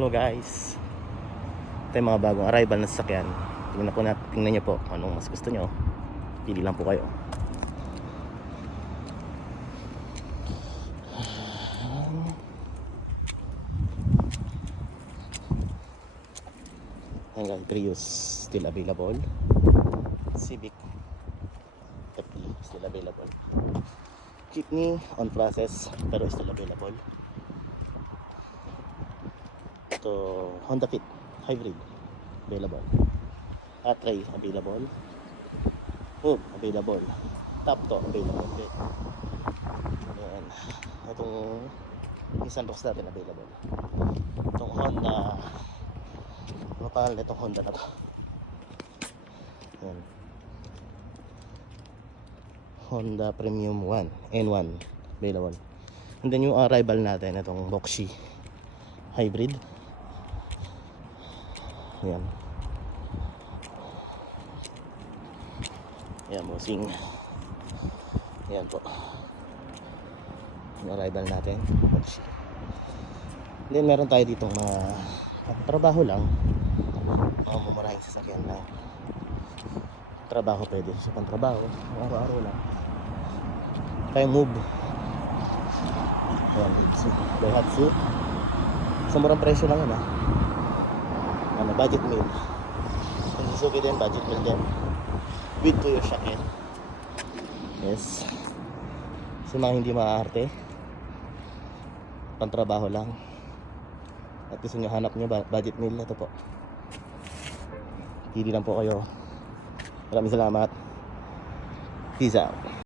Hello guys, ito yung mga bagong arrival na sasakyan. Tingnan nyo po kung anong mas gusto nyo. Pili lang po kayo. Hanggang Prius still available. Civic FE still available. Jeepney on process pero still available. Ito Honda Fit Hybrid available. Atray available. Hood available. Tapto available din. Ayan. Itong Nissan Rockstar din available. Itong Honda, ano pangalan na itong Honda na to? Ayan. Honda Premium 1 N1 available. And then yung arrival natin itong Boxy Hybrid. Ayan. Ayan, bossing. Ayan po yung arrival natin, Boxy. Then meron tayo ditong mga trabaho lang, mga mumurahing sasakyan lang. Trabaho pwede sa pantrabaho, araw-araw lang. Tayo Move. Ayan, Daihatsu. Sa murang presyo lang yun, ano, budget meal. Yung Suzuki din, budget meal din. With to your shacket. Yes. Sa mga hindi maaarte, pantrabaho lang, at gusto nyo hanap nyo budget meal, na ito po. Pili lang po kayo. Maraming salamat. Peace out.